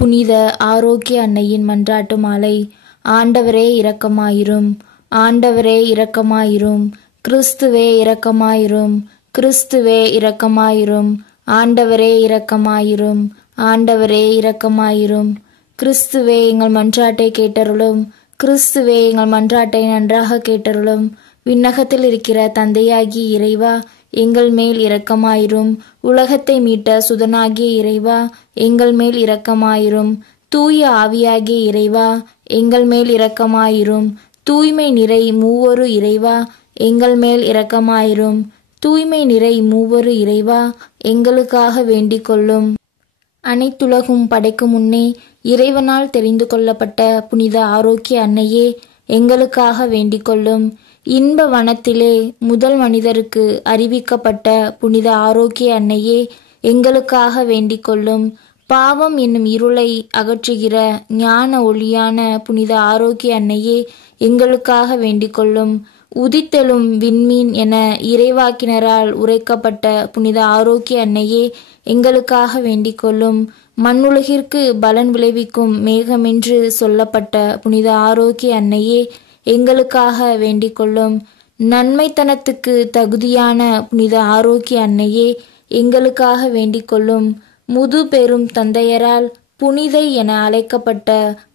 புனித ஆரோக்கிய அன்னையின் மன்றாட்டு மாலை. ஆண்டவரே இரக்கமாயிரும், ஆண்டவரே இரக்கமாயிரும், கிறிஸ்துவே இரக்கமாயிரும், கிறிஸ்துவே இரக்கமாயிரும், ஆண்டவரே இரக்கமாயிரும், ஆண்டவரே இரக்கமாயிரும். கிறிஸ்துவே எங்கள் மன்றாட்டை கேட்டருளும், கிறிஸ்துவே எங்கள் மன்றாட்டை நன்றாக கேட்டருளும். விண்ணகத்தில் இருக்கிற தந்தையாகிய இறைவா, எங்கள் மேல் இரக்கமாயிரும். உலகத்தை மீட்ட சுதனாகிய இறைவா, எங்கள் மேல் இரக்கமாயிரும். தூய ஆவியாகிய இறைவா, எங்கள் மேல் இரக்கமாயிரும். தூய்மை நிறை மூவொரு இறைவா, எங்கள் மேல் இரக்கமாயிரும். தூய்மை நிறை மூவொரு இறைவா, எங்களுக்காக வேண்டிக் கொள்ளும். அனைத்துலகும் படைக்கும் முன்னே இறைவனால் தெரிந்து கொள்ளப்பட்ட புனித ஆரோக்கிய அன்னையே, எங்களுக்காக வேண்டிக் கொள்ளும். இன்ப வனத்திலே முதல் மனிதருக்கு அறிவிக்கப்பட்ட புனித ஆரோக்கிய அன்னையே, எங்களுக்காக வேண்டிக் கொள்ளும். பாவம் என்னும் இருளை அகற்றுகிற ஞான ஒளியான புனித ஆரோக்கிய அன்னையே, எங்களுக்காக வேண்டிக் கொள்ளும். உதித்தெழும் விண்மீன் என இறைவாக்கினரால் உரைக்கப்பட்ட புனித ஆரோக்கிய அன்னையே, எங்களுக்காக வேண்டிக் கொள்ளும். மண்ணுலகிற்கு பலன் விளைவிக்கும் மேகமென்று சொல்லப்பட்ட புனித ஆரோக்கிய அன்னையே, எங்களுக்காக வேண்டிக் கொள்ளும். நன்மைத்தனத்துக்கு தகுதியான புனித ஆரோக்கிய அன்னையே, எங்களுக்காக வேண்டிக் கொள்ளும். முது பெரும் தந்தையரால் புனிதை என அழைக்கப்பட்ட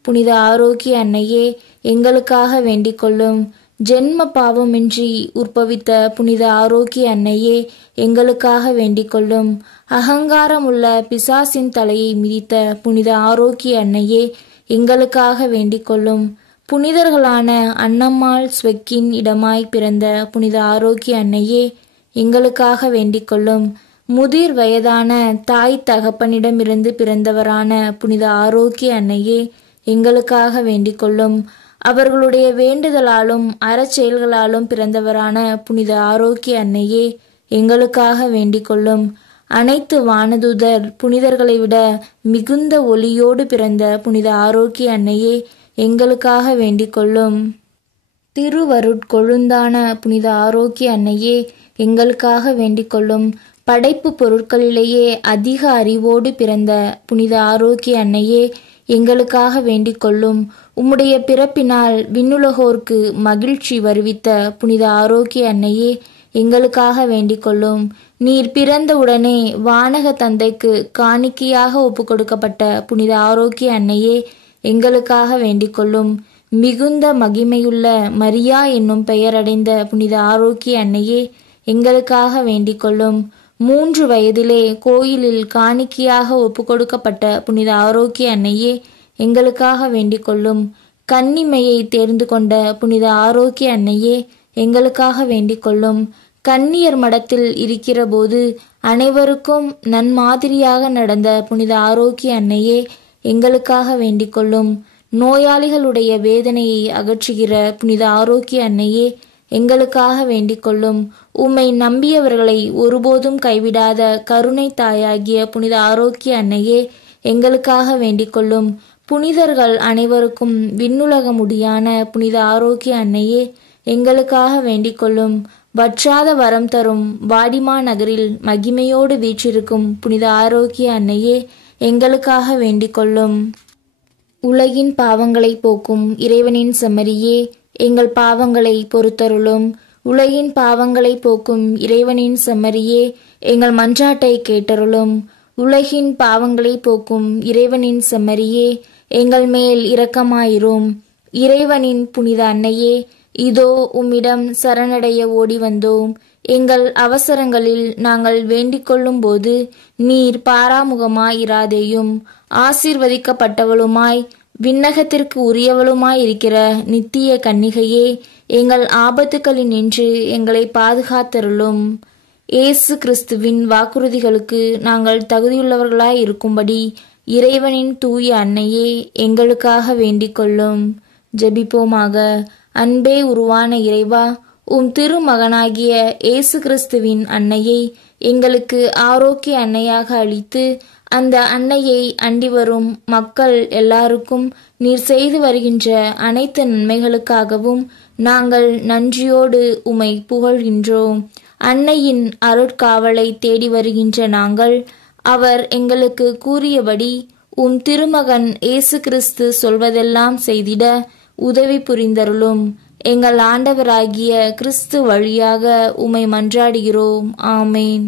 புனித ஆரோக்கிய அன்னையே, எங்களுக்காக வேண்டிக் கொள்ளும். ஜென்ம பாவமின்றி உற்பவித்த புனித ஆரோக்கிய அன்னையே, எங்களுக்காக வேண்டிக் கொள்ளும். அகங்காரமுள்ள பிசாசின் தலையை மிதித்த புனித ஆரோக்கிய அன்னையே, எங்களுக்காக வேண்டிக் கொள்ளும். புனிதர்களான அன்னம்மாள் ஸ்வெக்கின் இடமாய் பிறந்த புனித ஆரோக்கிய அன்னையே, எங்களுக்காக வேண்டிக் கொள்ளும். முதிர் வயதான தாய் தகப்பனிடமிருந்து பிறந்தவரான புனித ஆரோக்கிய அன்னையே, எங்களுக்காக வேண்டிக் கொள்ளும். அவர்களுடைய வேண்டுதலாலும் அறச்செயல்களாலும் பிறந்தவரான புனித ஆரோக்கிய அன்னையே, எங்களுக்காக வேண்டிக் கொள்ளும். அனைத்து வானதூதர் புனிதர்களை விட மிகுந்த ஒளியோடு பிறந்த புனித ஆரோக்கிய அன்னையே, எங்களுக்காக வேண்டிக் கொள்ளும். திருவருட்கொழுந்தான புனித ஆரோக்கிய அன்னையே, எங்களுக்காக வேண்டிக் கொள்ளும். படைப்பு பொருட்களிலேயே அதிக அறிவோடு பிறந்த புனித ஆரோக்கிய அன்னையே, எங்களுக்காக வேண்டிக் கொள்ளும். உம்முடைய பிறப்பினால் விண்ணுலகோர்க்கு மகிழ்ச்சி வருவித்த புனித ஆரோக்கிய அன்னையே, எங்களுக்காக வேண்டிக் கொள்ளும். நீர் பிறந்தவுடனே வானக தந்தைக்கு காணிக்கையாக ஒப்புக்கொடுக்கப்பட்ட புனித ஆரோக்கிய அன்னையே, எங்களுக்காக வேண்டிக் கொள்ளும். மிகுந்த மகிமையுள்ள மரியா என்னும் பெயரடைந்த புனித ஆரோக்கிய அன்னையே, எங்களுக்காக வேண்டிக் கொள்ளும். 3 வயதிலே கோயிலில் காணிக்கையாக ஒப்புக்கொடுக்கப்பட்ட புனித ஆரோக்கிய அன்னையே, எங்களுக்காக வேண்டிக் கொள்ளும். கன்னிமையை தேர்ந்து கொண்ட புனித ஆரோக்கிய அன்னையே, எங்களுக்காக வேண்டிக் கொள்ளும். கன்னியர் மடத்தில் இருக்கிற போது அனைவருக்கும் நன்மாதிரியாக நடந்த புனித ஆரோக்கிய அன்னையே, எங்களுக்காக வேண்டிக் கொள்ளும். நோயாளிகளுடைய வேதனையை அகற்றுகிற புனித ஆரோக்கிய அன்னையே, எங்களுக்காக வேண்டிக் கொள்ளும். உம்மை நம்பியவர்களை ஒருபோதும் கைவிடாத கருணை தாயாகிய புனித ஆரோக்கிய அன்னையே, எங்களுக்காக வேண்டிக் கொள்ளும். புனிதர்கள் அனைவருக்கும் விண்ணுலக முடியான புனித ஆரோக்கிய அன்னையே, எங்களுக்காக வேண்டிக் கொள்ளும். வற்றாத வரம் தரும் வாடிமா நகரில் மகிமையோடு வீற்றிருக்கும் புனித ஆரோக்கிய அன்னையே, எங்களுக்காக வேண்டிக் கொள்ளும். உலகின் பாவங்களை போக்கும் இறைவனின் செம்மறியே, எங்கள் பாவங்களை பொறுத்தருளும். உலகின் பாவங்களை போக்கும் இறைவனின் செம்மறியே, எங்கள் மன்றாட்டை கேட்டருளும். உலகின் பாவங்களை போக்கும் இறைவனின் செம்மறியே, எங்கள் மேல் இரக்கமாயிரும். இறைவனின் புனித அன்னையே, இதோ உம்மிடம் சரணடைய ஓடி வந்தோம். எங்கள் அவசரங்களில் நாங்கள் வேண்டிக் கொள்ளும் போது நீர் பாராமுகமாயிராதேயும். ஆசீர்வதிக்கப்பட்டவளுமாய் விண்ணகத்திற்கு உரியவளுமாயிருக்கிற நித்திய கன்னிகையே, எங்கள் ஆபத்துக்களினின்று எங்களை பாதுகாத்தருளும். இயேசு கிறிஸ்துவின் வாக்குறுதிகளுக்கு நாங்கள் தகுதியுள்ளவர்களாய் இருக்கும்படி இறைவனின் தூய அன்னையே, எங்களுக்காக வேண்டிக் கொள்ளும். ஜெபிப்போமாக. அன்பே உருவான இறைவா, உம் திருமகனாகிய இயேசு கிறிஸ்துவின் அன்னையை எங்களுக்கு ஆரோக்கிய அன்னையாக அளித்து அந்த அன்னையை அண்டி வரும் மக்கள் எல்லாருக்கும் நீர் செய்து வருகின்ற அனைத்து நன்மைகளுக்காகவும் நாங்கள் நன்றியோடு உம்மை புகழ்கின்றோம். அன்னையின் அருட்காவலை தேடி வருகின்ற நாங்கள் அவர் எங்களுக்கு கூறியபடி உம் திருமகன் இயேசு கிறிஸ்து சொல்வதெல்லாம் செய்திட உதவி புரிந்தருளும். எங்கள் ஆண்டவராகிய கிறிஸ்து வழியாக உம்மை மன்றாடுகிறோம். ஆமேன்.